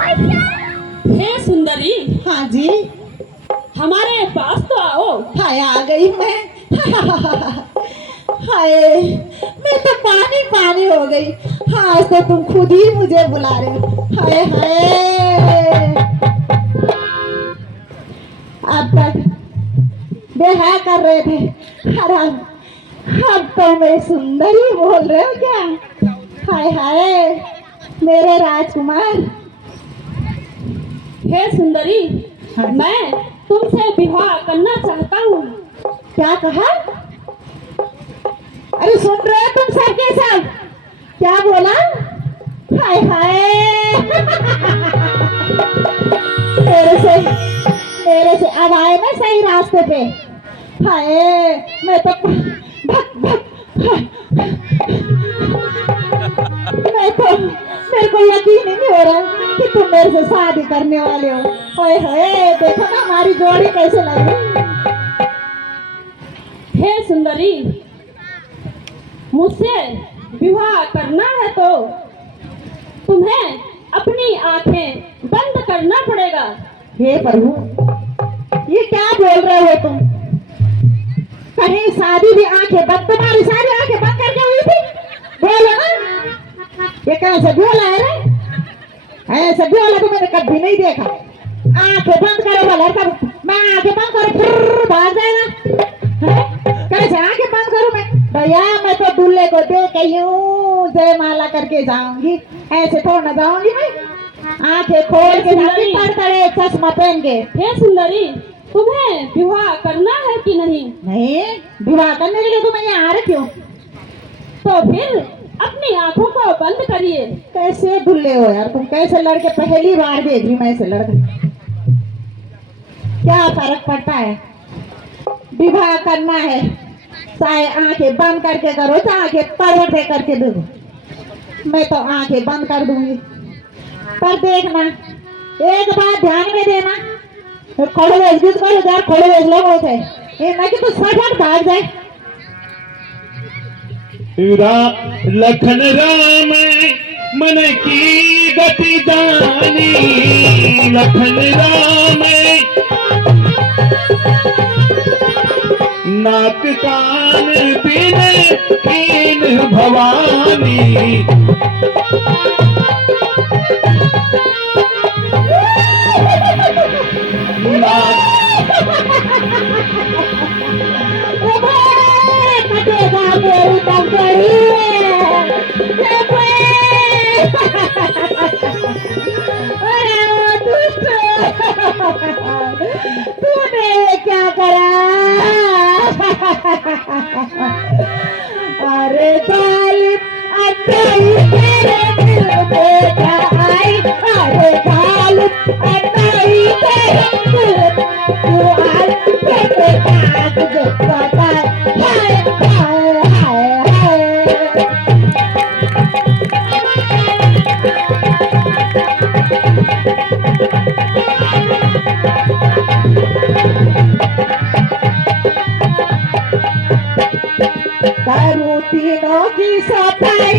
हे सुंदरी। हाँ जी। हमारे पास तो आओ। हाय आ गई मैं। हाय मैं तो पानी पानी हो गई। हाँ आज तो तुम खुद ही मुझे बुला रहे हो। हाय हाय अब तक बेहा कर रहे थे। हराम अब तो मैं सुंदरी बोल रहे हो क्या? हाय हाय मेरे राजकुमार। हे सुंदरी, हाँ। मैं तुमसे विवाह करना चाहता हूँ। क्या कहा? अरे सुन रहे हो तुम सब के सब? क्या बोला? हाय हाय मेरे से अब आए ना सही रास्ते पे। हाय मैं तो भक भक मैं तो मेरे को यकीन ही नहीं हो रहा कि तुम मेरे से शादी करने वाले हो। हाय हाय देखो ना हमारी जोड़ी कैसे लग रही। हे सुंदरी, मुझसे विवाह करना है तो तुम्हें अपनी आंखें बंद करना पड़ेगा। हे प्रभु ये क्या बोल रहे हो तुम? कहीं शादी भी आंखें बंद, तुम्हारी सारी आंखें बंद करके हुई थी? बोलो ना ये कहाँ से बोला है रे? ऐसे बोला तो मैंने कभी नहीं देखा। आंखें बंद करो बोला तब मैं आंखें बंद करो फिर भाग जाएगा। कैसे आंखें बंद करूं मैं? भैया मैं तो दूल्हे को देख के यूं जयमाला करके जाऊंगी, ऐसे थोड़ा ना जाऊंगी मैं। आंखें खोल के जाऊंगी तड़तड़े चश्मा पहन के। हे सुंदरी, तुम्हें विवाह करना है कि नहीं? नहीं विवाह करने के लिए तो मैं यहाँ आ रखी हूँ। तो फिर अपनी आंखों को बंद करिए। कैसे दुल्ले हो यार तुम? कैसे लड़के पहली बार देख रही मैं ऐसे लड़के। क्या फर्क पड़ता है? विवाह करना है चाहे आंखें बंद करके करो चाहे आंखें परवटे करके दो। मैं तो आंखें बंद कर दूंगी। पर देखना एक बात ध्यान में देना, खोड़े लोग होते हैं ये ना कि तो सफर भाग जाए। लखन राम मन की गति दानी, लखन राम नाक कान बिन कीन भवानी। तूने क्या करा? अरे जालिम अट्ठाई तेरे दिल में क्या आई? अरे जालिम अट्ठाई तेरे दिल में क्यों आई? तेरे काज जो पता हाय हाय हाय हाय। करूं तीनों की सफाई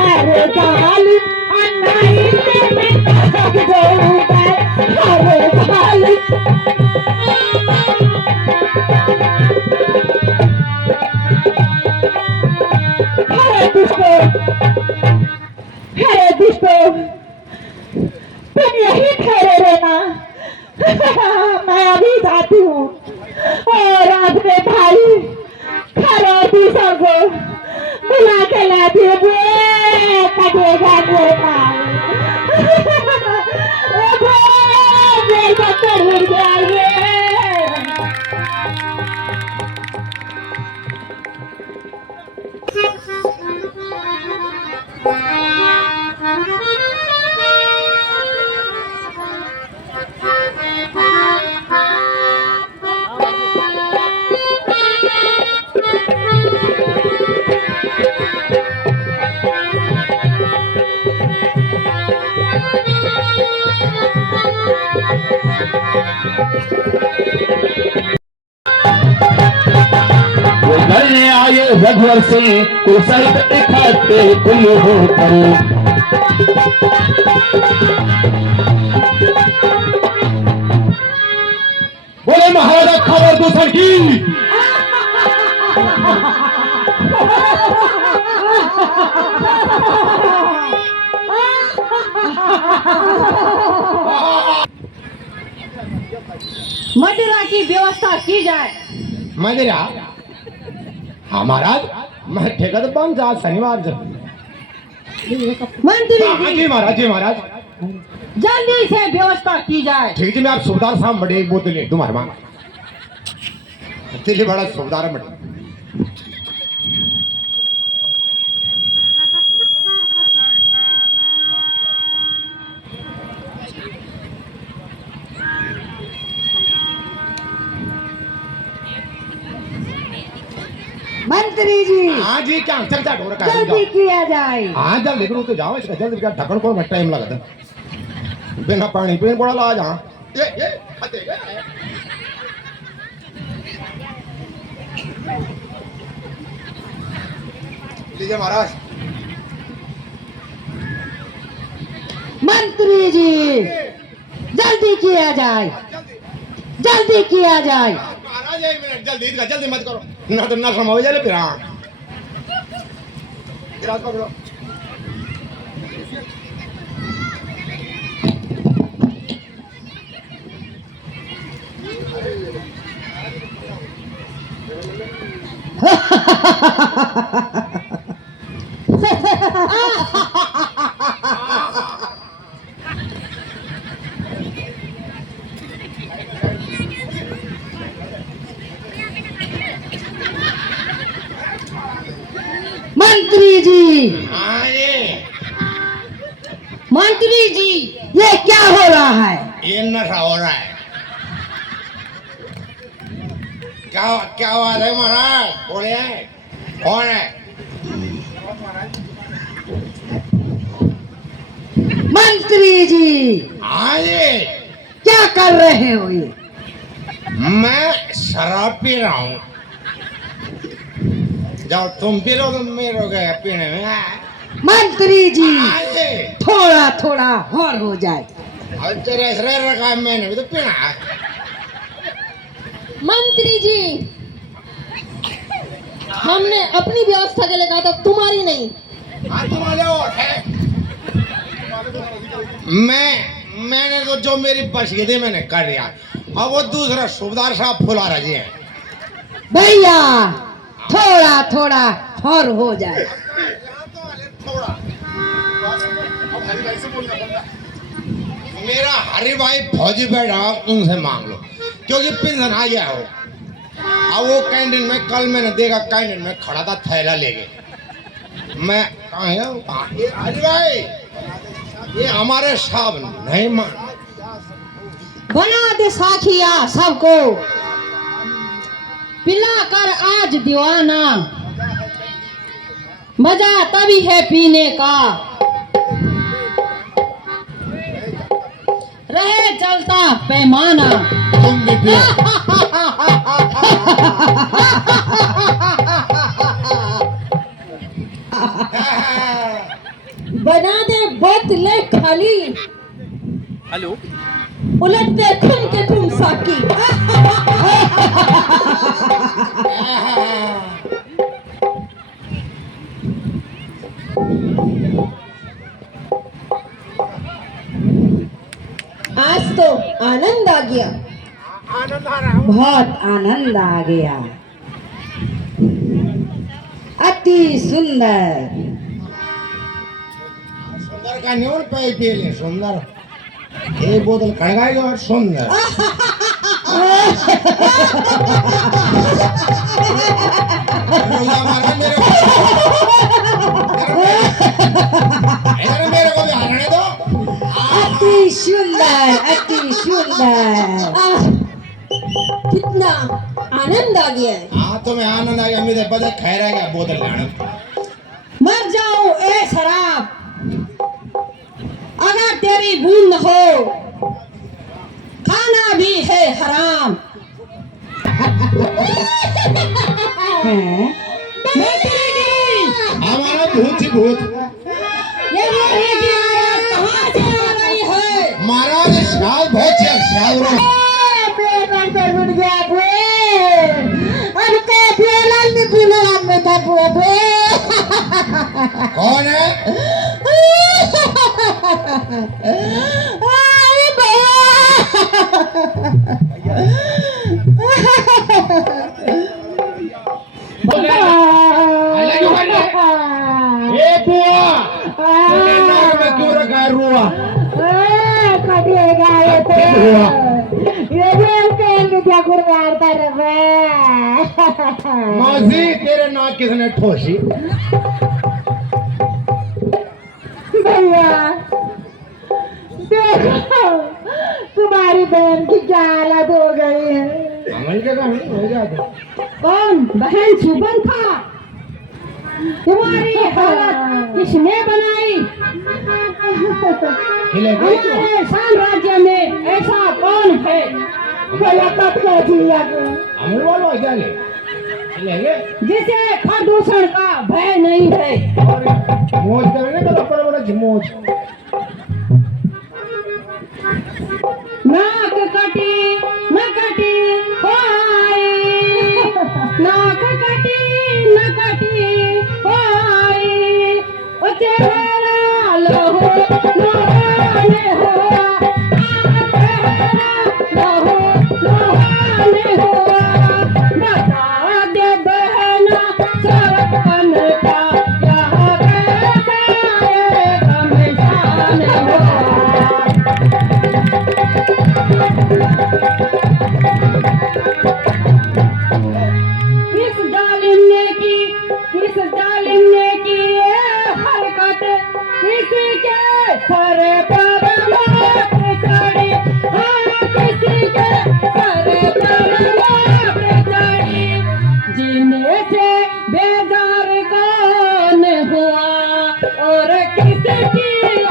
अरे जालिम अन्नाई तेरे काज जो उड़ाए। अरे जालिम अरे दुष्टो तुम यही ठहरे रहना। मैं अभी जाती हूँ और अपने भाई खरोटी सबको बुला के लाती हूँ। कटेगा मेरा मेरे बच्चे उड़ जाएंगे। कुंवर से कुल सहित इकट्ठे कुल होकर बोले महाराजा खबर दूसर की। मदिरा की व्यवस्था की जाए। मदिरा हाँ महाराज, मैं ठेका तो बंद आज शनिवार जब। मंत्री हाँ जी जी महाराज, जी महाराज। जल्दी से व्यवस्था की जाए। ठीक जी, मैं आप सुबेदार साहब बड़े एक बोतल ले तुम्हारे मांग दिल्ली बड़ा सुबेदार है बड़े। मंत्री जी हाँ जी, क्या चल चल हो रखा है जल्दी किया जाए। हाँ जल्द लेकर तो जाओ, इसका जल्द क्या ढक्कन को टाइम लगा था बिना पानी पीने पड़ा ला जा। ये खाते गए। लीजिए महाराज। मंत्री जी जल्दी किया जाए, जल्दी किया जाए। महाराज एक मिनट, जल्दी जल्दी मत करो ना तो ना समाओ जाए फिर। हाँ गिलास पकड़ो। मंत्री जी, हाँ मंत्री जी ये क्या हो रहा है? ये नशा हो रहा है। क्या क्या बात है महाराज? बोले कौन है? मंत्री जी हाँ क्या कर रहे हो ये? मैं शराब पी रहा हूँ। जब तुम पी रहे हो तो मेरे गए पीने में। मंत्री जी हाँ थोड़ा थोड़ा और हो जाए। और तेरे से रखा है मैंने भी तो पीना है। मंत्री जी, हमने अपनी व्यवस्था के लिए कहा था, तुम्हारी नहीं। हाँ तुम्हारे और है। मैंने तो जो मेरी बच गई थी मैंने कर दिया। अब वो दूसरा सूबेदार साहब फुला रहे हैं। भैया थोड़ा थोड़ा और हो जाए। मेरा हरी भाई फौजी बैठा उनसे मांग लो, क्योंकि पेंशन आ गया हो। अब वो कैंटीन में कल मैंने देखा, कैंटीन में खड़ा था थैला लेके। मैं हरी भाई ये हमारे साहब नहीं मान। बना दे साखिया सबको, पिला कर आज दीवाना, मजा तभी है पीने का, रहे चलता पैमाना। तुम भी पियो। बना दे बोतलें खाली, हेलो, उलट दे खून के खून साकी। आज तो आनंद आ गया, आनंद आ रहा है। बहुत आनंद आ गया, अति सुंदर। सुंदर का न्यून पे पी ले। सुंदर एक बोतल खड़काएगा और सुंदर। मेरे को भी आने दो। अति सुंदर, अति सुंदर। कितना आनंद आ गया है। हाँ तुम्हें आनंद आ गया, मेरे बदे खैर बोतल लाना। मर जाओ ए शराब, अगर तेरी बूंद हो, खाना भी है हराम। मंत्री भूत ही भूत। ये कहाँ से आ रही है? महाराज श्याल बहुत चल श्याल रो। बेलन तो उड़ गया बे। अब के बेलन में बुला में था बे। कौन है? अरे भैया। अलग वाले। ए बुआ, तूने नाक में क्यों रखा है रुआ? कटिएगा ये तो। ये बोलते हैं कि क्या गुरगारता रे। मौसी तेरे नाक किसने ठोसी? भैया देखो तुम्हारी बहन की क्या हालत हो गई है। अमल के काम नहीं हो जाता। कौन बहन सुबंधा? तुम्हारी हालत किसने बनाई? हिले गई तो। हमारे साम्राज्य में ऐसा कौन है? भैया कब कर दिया अमल वालों क्या ले? हिलेंगे? जिसे प्रदूषण का भय नहीं है। मौज करेंगे तो बड़ा बड़ा मौज। नाक कटी न कटी होई, नाक कटी न कटी होई, ओ चेहरा लहो लोहाने हुआ, चेहरा लहो लोहाने हुआ, बता दे बहना सरपन का यह कैसा एक मिजान हुआ। किस जालिम ने की ये हरकत, किसी के सर पर लात चढ़ी, हाँ किसी के सर पर लात चढ़ी, जीने से बेजार कौन हुआ और किसकी आ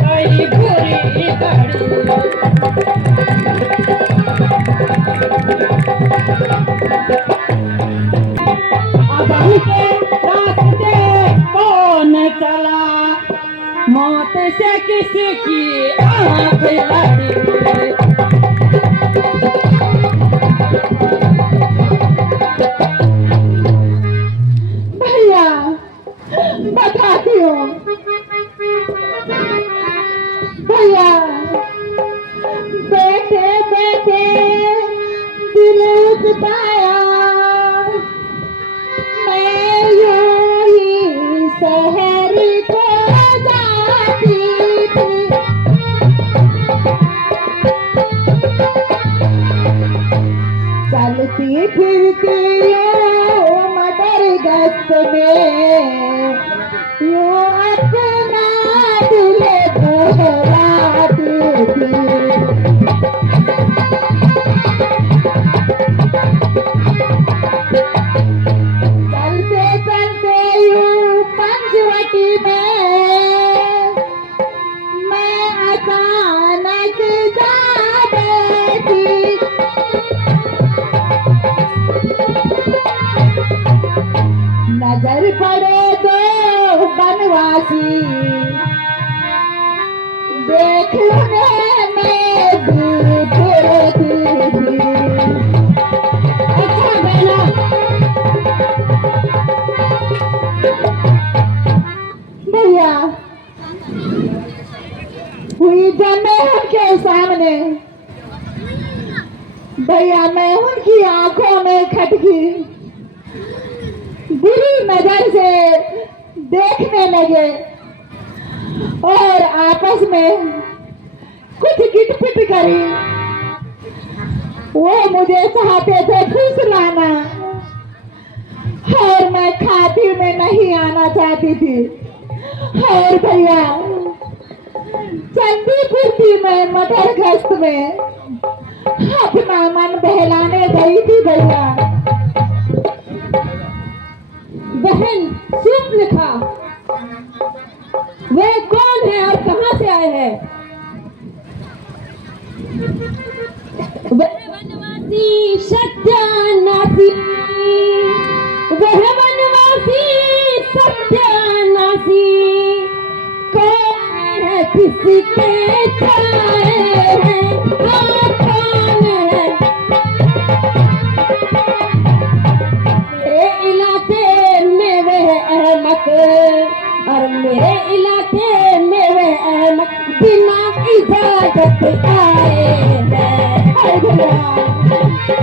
गई बुरी घड़ी। अबन के रास्ते कौन चला, मौत से किसकी आँख लड़ी। भैया बताती हूँ। भैया बैठे बैठे दिल उठताया, मैं यूं ही शहर को जाती थी। चलती फिरती यूं मटर गस्त में, यूं अपना दिल बहलाती थी। चलते चलते यूं पंचवटी में मैं अचानक जा बैठी। नजर पड़े दो बनवासी, देखने में भी फिरती थी। अच्छा बहना, भैया हुई जब मैं उनके सामने, भैया मैं उनकी आंखों में खटकी, बुरी नजर से देखने लगे और आपस में कुछ गिटपिट करी। वो मुझे चाहते थे फुसलाना और मैं खातिर में नहीं आना चाहती थी। और भैया चलती फिरती मैं मटर गश्त में अपना मन बहलाने गई थी। भैया बहन सुन लिखा, वे कौन है और कहाँ से आए हैं? वह वनवासी सत्यानाशी, वह वनवासी सत्यानाशी, हंसी कौन है किसके छाए हैं हाँ कौन है मेरे इलाके में वह अहमक और मेरे इलाके में वह अहमक बिना इजाजत आए हैं हाय भैया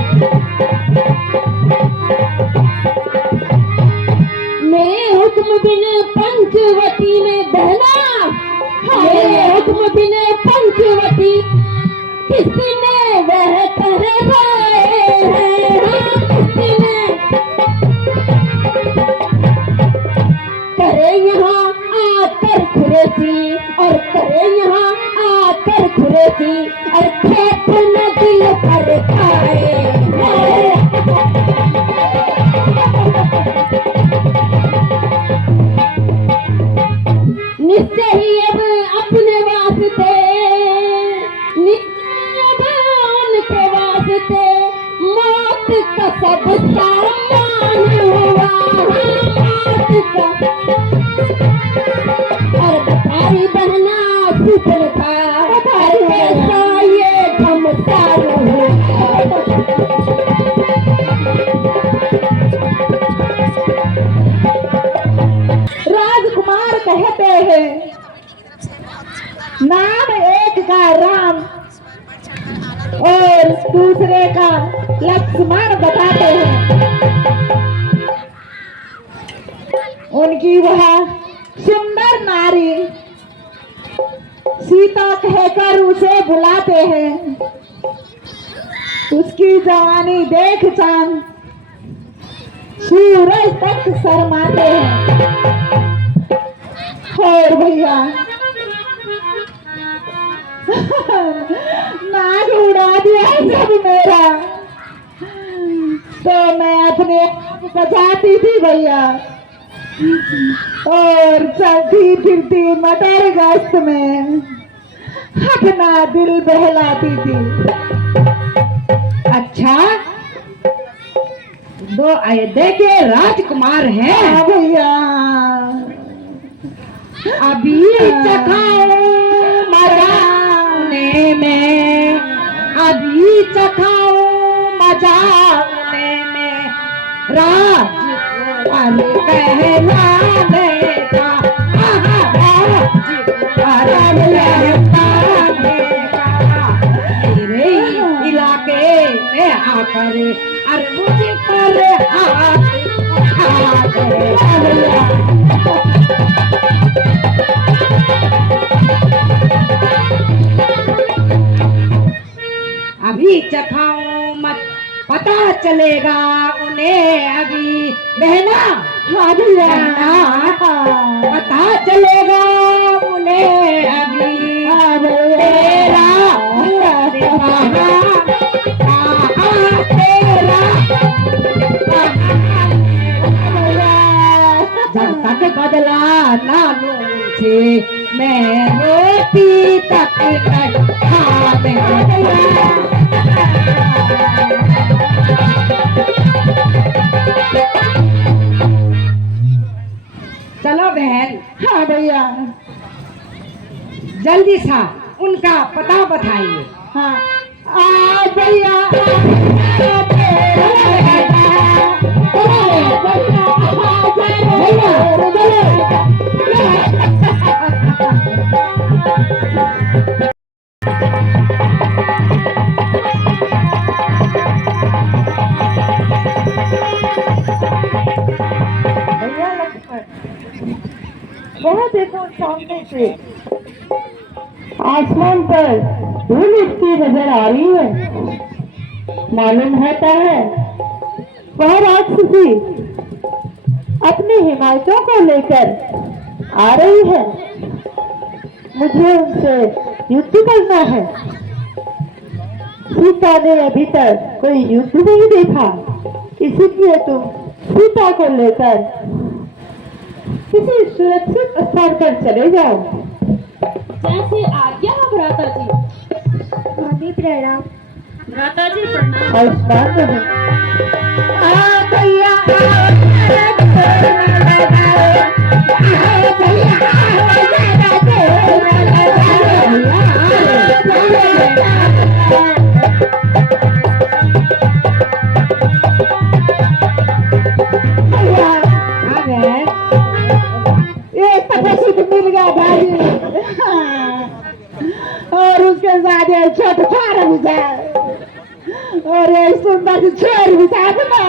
मेरे हुक्म बिन पंचवटी में बहना मेरे हुक्म बिन पंचवटी किसने वह कहलाए हैं हाँ किसने करे यहाँ आकर खुरेसी और करे यहाँ आकर खुरेसी और खेत न दिल पर खाए निश्चय ही अब अपने वास्ते निश्चय अब उनके वास्ते मौत का सब सामान हुआ मौत का और बतारी बहना सुपन था बतारी कैसा ये घमसान राजकुमार कहते हैं नाम एक का राम और दूसरे का लक्ष्मण बताते हैं उनकी वह सुंदर नारी सीता कहकर उसे बुलाते हैं उसकी जवानी देख चांद सूरज तक शर्माते हैं और भैया नाक उड़ा दिया सब मेरा तो मैं अपने आप बचाती थी भैया और चलती फिरती मटर गश्त में अपना दिल बहलाती थी अच्छा दो अयोध्या के राजकुमार हैं हाँ भैया अभी चखाओ मजाने में अभी चखाओ मजाने में राज कहलाने का मेरे इलाके में आकर अरे मुझे पर हाथ अभी चखाओ मत पता चलेगा उन्हें अभी बहना हाँ भैया पता चलेगा उन्हें अभी तेरा जब तक बदला ना लूं से मैं रोटी तक खाने चलो बहन हाँ भैया जल्दी सा उनका पता बताइए हाँ आ भैया बहुत देखो सामने से आसमान पर धूल उठती नजर आ रही है मालूम होता है वह राक्षसी अपने हिमायतों को लेकर आ रही है मुझे उनसे युद्ध करना है सीता ने अभी तक कोई युद्ध नहीं देखा इसीलिए तुम सीता को लेकर किसी सुरक्षित स्थान पर चले जाओ जैसे आज्ञा हो भ्राता जी प्रणाम भ्राता जी प्रणाम आयुष्मान रहो भैया साधे छोटे छोरा भी था और ये सुंदर सी छोरी भी साथ में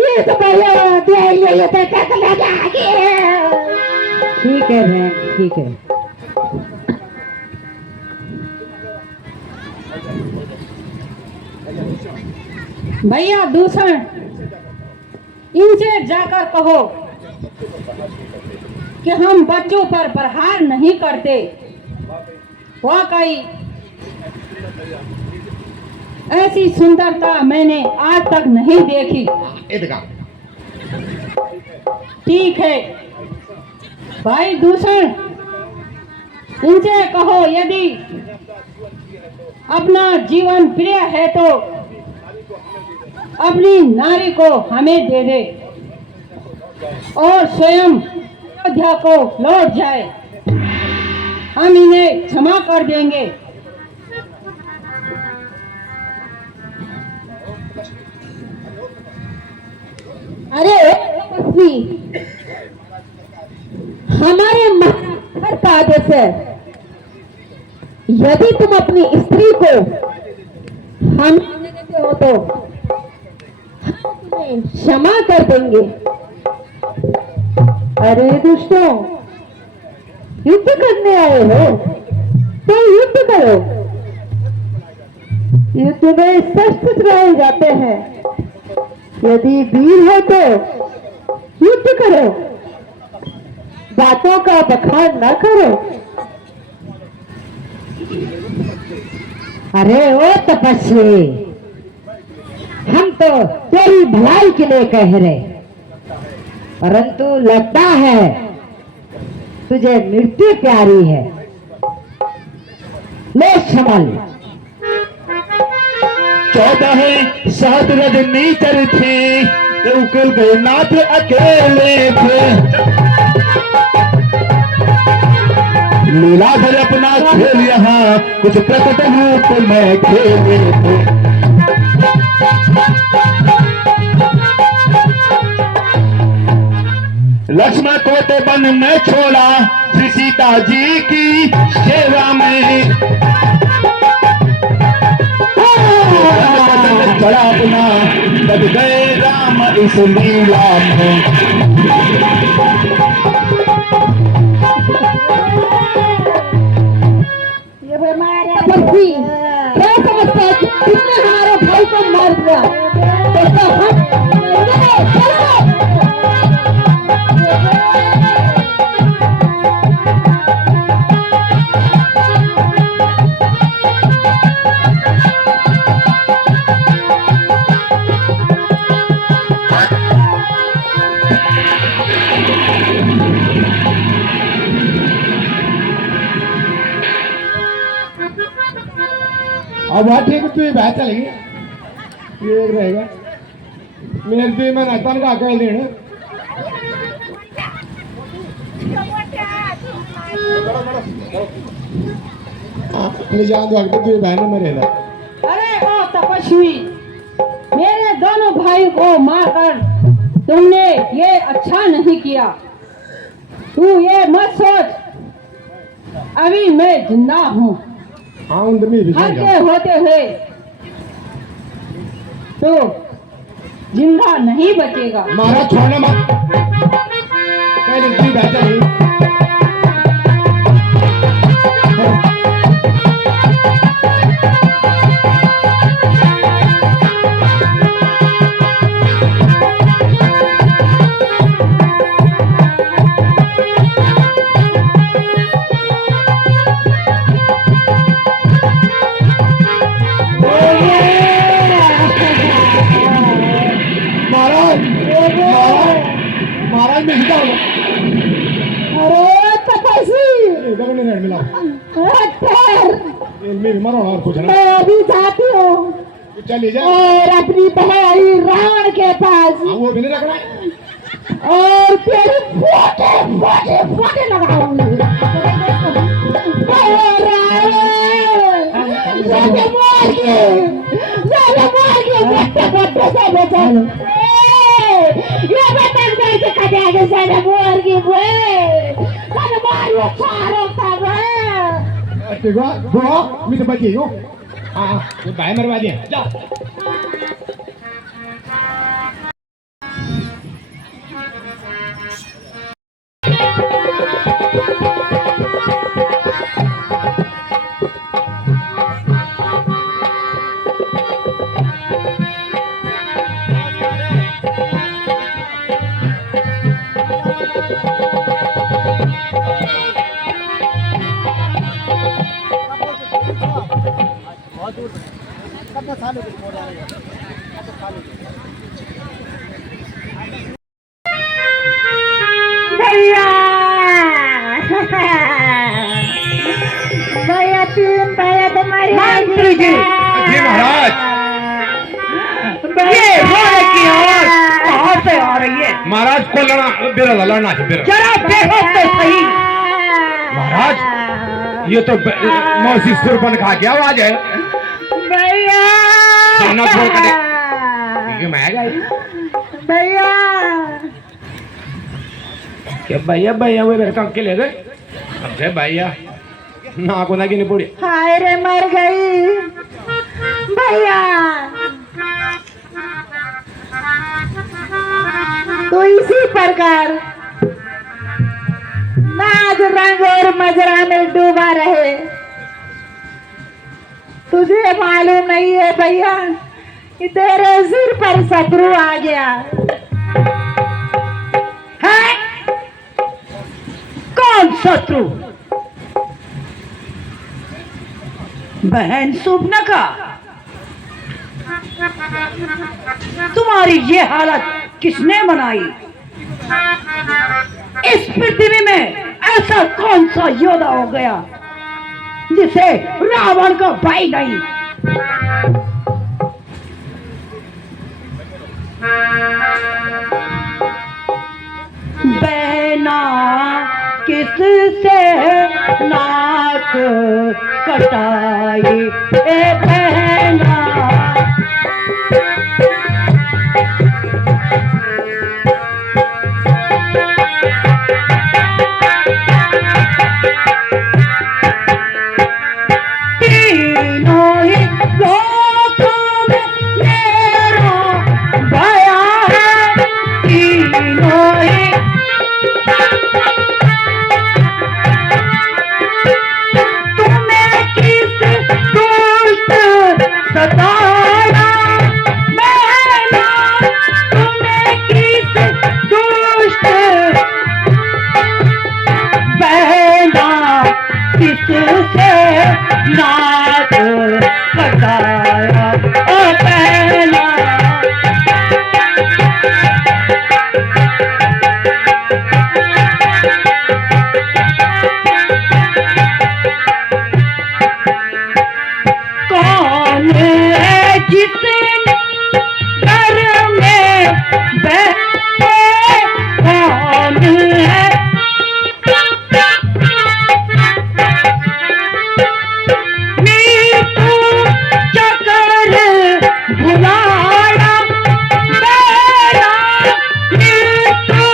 ये तो भैया दे ये तो कैसे लगा के ठीक है बहन, ठीक है। भैया दूसरा इनसे जाकर कहो कि हम बच्चों पर प्रहार नहीं करते। वाकई ऐसी सुंदरता मैंने आज तक नहीं देखी। इधर ठीक है भाई दूषण, इनसे कहो यदि अपना जीवन प्रिय है तो अपनी नारी को हमें दे दे और स्वयं अयोध्या को लौट जाए। हम इन्हें क्षमा कर देंगे। अरे तपस्वी, हमारे महाराज का आदेश है, यदि तुम अपनी स्त्री को हम देते हो तो हम तुम्हें क्षमा कर देंगे। अरे दुष्टों, युद्ध करने आए हो तो युद्ध करो। युद्ध में शस्त्र चलाए जाते हैं, यदि वीर हो तो युद्ध करो, बातों का बखान न करो। अरे ओ तपस्वी, हम तो तेरी भलाई के लिए कह रहे, परंतु लगता है तुझे मृत्यु प्यारी है। ले संभल। 14 सात रजनीचर थे, उकल गए नाथ अकेले थे। लीलाधर अपना खेल यहाँ कुछ प्रकट रूप में खेले थे। लक्ष्मण को तो वन में छोड़ा श्री सीता जी की सेवा में। चढ़ा अपना बद गए राम इस लीला में। तपस्वी, क्या समझता है कि तुमने हमारे भाई को मार दिया तो क्या हम अब बात ठीक है, तू ये बात चलेगी, ये एक रहेगा मेरे दी में नतन का कह देना। ले जान दो अगर तू ये बहन में रहना। अरे ओ तपस्वी, मेरे दोनों भाई को मारकर तुमने ये अच्छा नहीं किया। तू ये मत सोच अभी मैं जिंदा हूँ, हाँ अंदर में भी हत्या होते हुए तो जिंदा नहीं बचेगा। महाराज छोड़ना मत, पहले इतनी बात चलेगी। महाराज में हिला अरे तपस्वी, इधर नहीं मिला, इनमें मरो और कुछ ना। मैं अभी जाती हूँ चल जा और अपनी बहन रावण के पास हाँ, वो भी नहीं रखना है। और तेरे फोटे फोटे फोटे लगाऊंगी। ये बता कैसे कटेगा सारा मुर्गी कर मारो चारों तरफ। ठीक है वो मैं तो बची हूँ हाँ ये भाई मरवा दिया जा भैया भैया तीन भैया तुम्हारी मंत्री जी जी महाराज ये रोने की आवाज कहाँ से आ रही है? महाराज को लड़ना है बिरल जरा देखो तो सही। महाराज ये तो मौसी सुर बन खा गया आवाज है भैया सोना छोड़ कर ये मैं गई भैया क्या भैया भैया वो मेरे काम के ले गए अब भैया ना को ना की नहीं पूरी हाय रे मर गई भैया तो इसी प्रकार नाच रंग और मजरा में डूबा रहे। तुझे मालूम नहीं है भैया कि तेरे सिर पर शत्रु आ गया है कौन शत्रु? बहन सुबनका तुम्हारी ये हालत किसने बनाई? इस पृथ्वी में ऐसा कौन सा योद्धा हो गया जिसे रावण का भाई नहीं? बहना किससे नाक कटाई ए बहना तीनों ही लोकों में मेरा भया है तीनों ही तुम्हें किस दुष्ट सताया बहना तुम्हें किस दुष्ट बहना किससे नाक कटाया ओ बहना कौन है जिसने घर में बैठे कौन है नीतू चकर भुलाया मेरा नीतू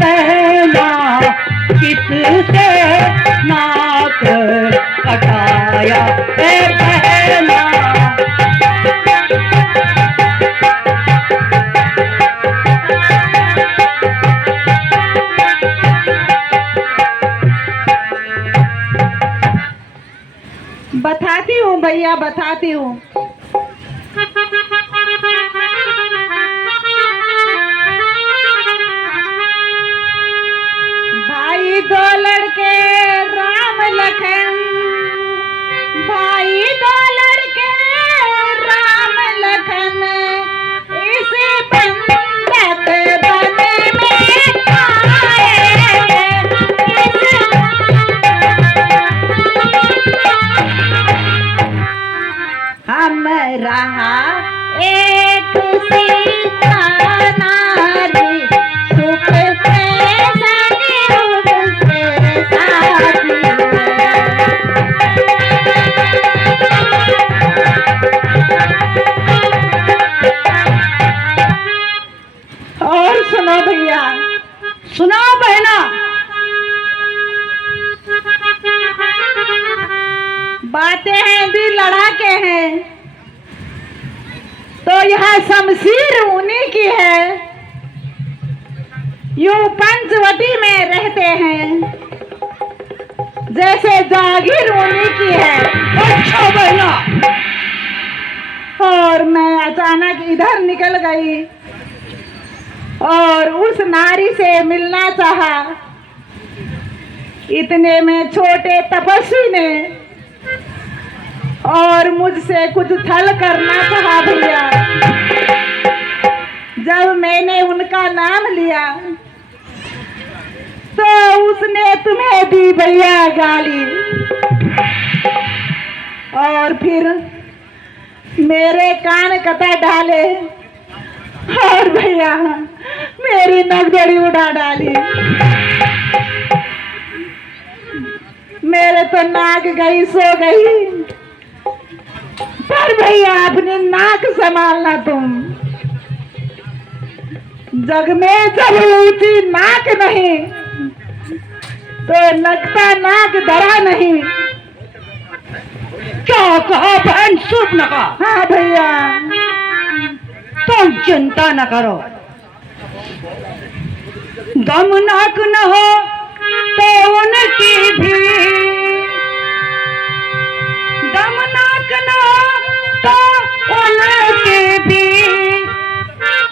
बहना किससे नाक कटाया ए बहना बताती हूँ भैया बताती हूँ। भाई दो लड़के राम लखन भाई दो लड़के राम लखन इस बंधक बन में आए हाँ सुनाओ बहना। बातें हैं दिल लड़ा के हैं, तो यह शमशीर उन्हीं की है। यूं पंचवटी में रहते हैं, जैसे जागीर उन्हीं की है। अच्छा बहना। और मैं अचानक इधर निकल गई और उस नारी से मिलना चाहा। इतने में छोटे तपस्वी ने और मुझसे कुछ छल करना चाहा भैया। जब मैंने उनका नाम लिया तो उसने तुम्हें दी भैया गाली, और फिर मेरे कान कतर डाले और भैया मेरी नगदड़ी उड़ा डाली। मेरे तो नाक गई सो गई। पर भैया अपनी नाक संभालना तुम। जग में जब ऊंची नाक नहीं तो लगता नाक धरा नहीं। क्या कहा बहन शूर्पणखा? हाँ भैया। तुम चिंता न करो, दमनाक न हो तो उनकी भी, दमनाक न हो तो उनकी भी,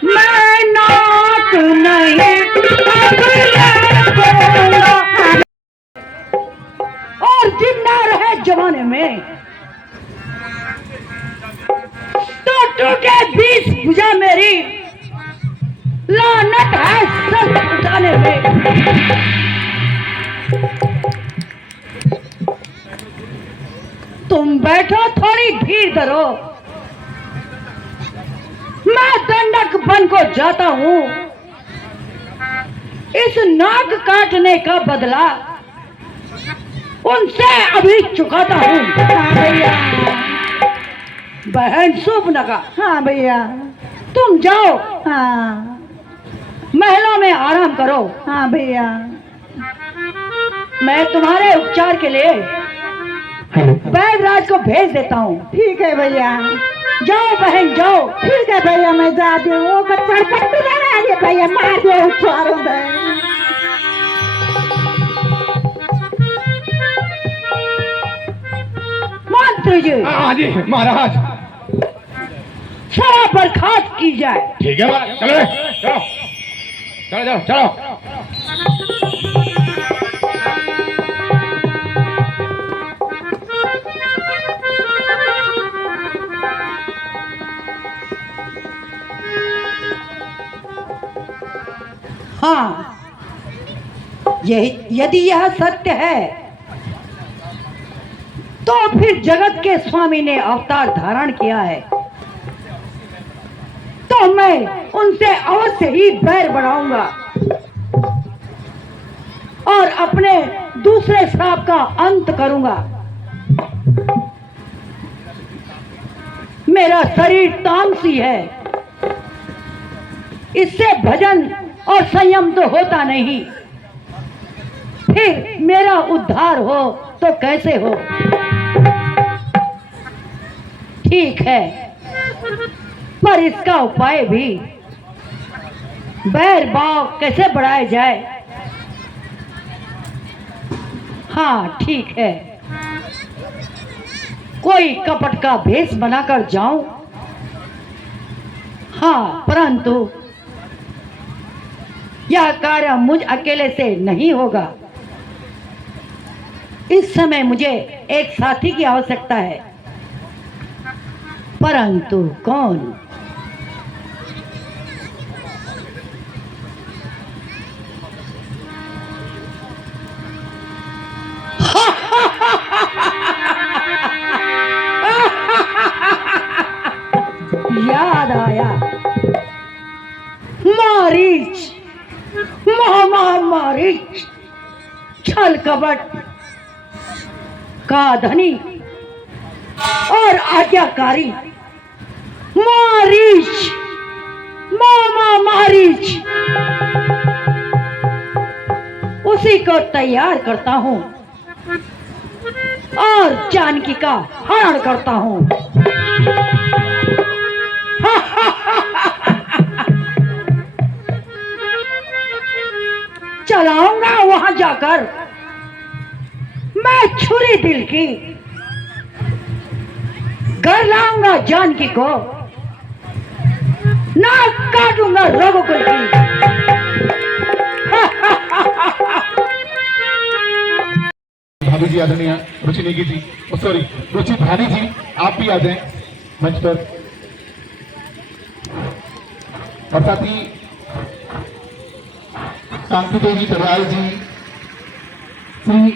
मैं नाक नहीं अब रखूंगा। और जिंदा रहे जमाने में तो टूटे 20 भुजा मेरी, लानत है सर उठाने में। तुम बैठो, थोड़ी भीड़ धरो, मैं दंडक बन को जाता हूं। इस नाक काटने का बदला उनसे अभी चुकाता हूं। हाँ भैया। बहन शूर्पणखा, हाँ भैया। तुम जाओ, हाँ महलों में आराम करो। हाँ भैया। मैं तुम्हारे उपचार के लिए वैद्यराज को भेज देता हूँ। ठीक है भैया। जाओ बहन जाओ। ठीक है भैया, मैं जाती हूँ। वो बच्चा पट्टी लगा दिया भैया, मार दो चारों में। मंत्री जी, हाँ जी महाराज। सभा बर्खास्त की जाए। ठीक है महाराज, चलो चलो चलो चलो चलो। हाँ, यदि यह सत्य है तो फिर जगत के स्वामी ने अवतार धारण किया है, तो मैं उनसे अवश्य ही बैर बढ़ाऊंगा और अपने दूसरे श्राप का अंत करूंगा। मेरा शरीर तामसी है, इससे भजन और संयम तो होता नहीं। फिर मेरा उद्धार हो तो कैसे हो? ठीक है, पर इसका उपाय भी, बैर भाव कैसे बढ़ाया जाए? हाँ ठीक है, कोई कपट का भेष बनाकर जाऊं। हाँ, परंतु यह कार्य मुझ अकेले से नहीं होगा। इस समय मुझे एक साथी की आवश्यकता है, परंतु कौन? याद आया, मारीच, मारीच, छल कपट का धनी और आज्ञाकारी मारीच, मारीच। उसी को तैयार करता हूँ और जानकी का हरण करता हूँ। चलाऊंगा वहां जाकर मैं छुरी दिल की, घर लाऊंगा जानकी को, नाक काटूंगा रघुकुल की। भाभी जी आदरणीय रुचि नेगी जी, सॉरी रुचि धानी जी, आप भी आ जाएं मंच पर। और साथ ही शांति देवी दरबार जी, श्री